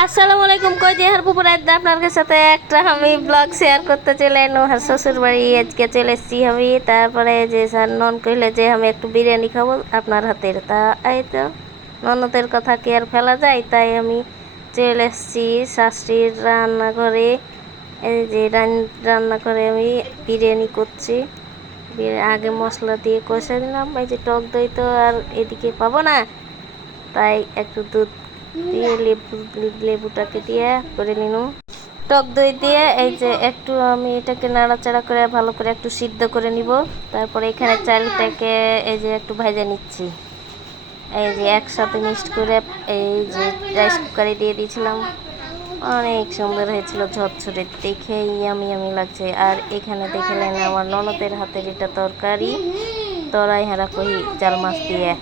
আসসালামু আলাইকুম। কই যে হার পুকুর আপনার সাথে একটা আমি ব্লগ শেয়ার করতে চলে এলাম। হার শ্বশুর বাড়ি আজকে চলে এসেছি আমি। তারপরে যে স্যার নন কইলে যে আমি একটু বিরিয়ানি খাবো আপনার হাতের, তা এই তো ননদের কথা কি আর ফেলা যায়, তাই আমি চলে এসেছি শাশুড়ির রান্নাঘরে। এই যে রান্না করে আমি বিরিয়ানি করছি। আগে মশলা দিয়ে কষে দিলাম, এই যে টক দই তো আর এদিকে পাবো না, তাই একটু দুধ দিয়ে লেবুটাকে দিয়ে করে নিন টক দই দিয়ে। এই যে একটু আমি এটাকে নাড়াচাড়া করে ভালো করে একটু সিদ্ধ করে নিব। তারপরে এখানে চালটাকে এই যে একটু ভেজে নিচ্ছি। এই যে একসাথে মিক্সড করে এই যে রাইস কুকারে দিয়ে দিয়েছিলাম। অনেক সুন্দর হয়েছিল, ঝরঝরে, দেখে ইয়ামি ইয়ামি লাগছে। আর এখানে দেখে নেন আমার ননদের হাতের এটা তরকারি, তরাই হারা কহি জাল মাছ দিয়ে।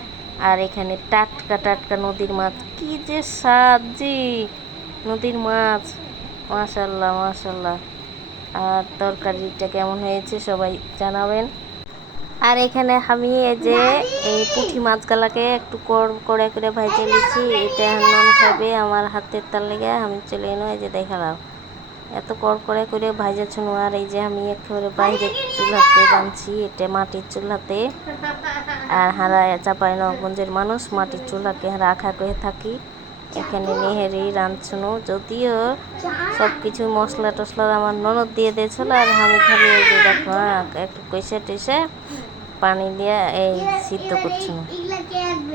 আর এখানে টাটকা টাটকা নদীর মাছ, কি যে স্বাদ জি নদীর মাছ, মাশাল্লাহ মাশাল্লাহ। আর তরকারিটা কেমন হয়েছে সবাই জানাবেন। আর এখানে আমি এই যে এই পুঁটি মাছগুলাকে একটু করে করে ভাইজে নিচ্ছি। এটা নন খাবে আমার হাতের তার লেগে আমি চলে এনো। এই যে দেখালাম এত করে করে ভাইজাছ। আর এই যে আমি একেবারে বাইরে চুলাতে রাঁধছি, এটা মাটির চুলাতে। আর হারা চাঁপাইনবাবগঞ্জের মানুষ মাটির চুলাকে রাখা করে থাকি। এখানে নেহেরি রাঁধছুনো, যদিও সব কিছু মশলা টশলা আমার ননদ দিয়ে দিয়েছিল। আর আমি খালি এই যে দেখো একটু কষে টেসে পানি দিয়ে এই সিদ্ধ করছিল।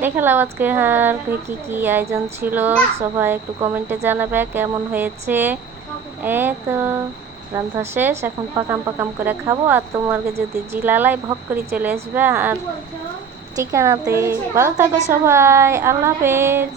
দেখালাম আজকে আর কি কি আয়োজন ছিল, সবাই একটু কমেন্টে জানাবে কেমন হয়েছে। তো রান্না শেষ, এখন পাকাম পাকাম করে খাবো। আর তোমাকে যদি জিলালাই ভক করে চলে আসবে আর ঠিকানাতে। ভালো থাকো সবাই, আল্লাহ হাফেজ।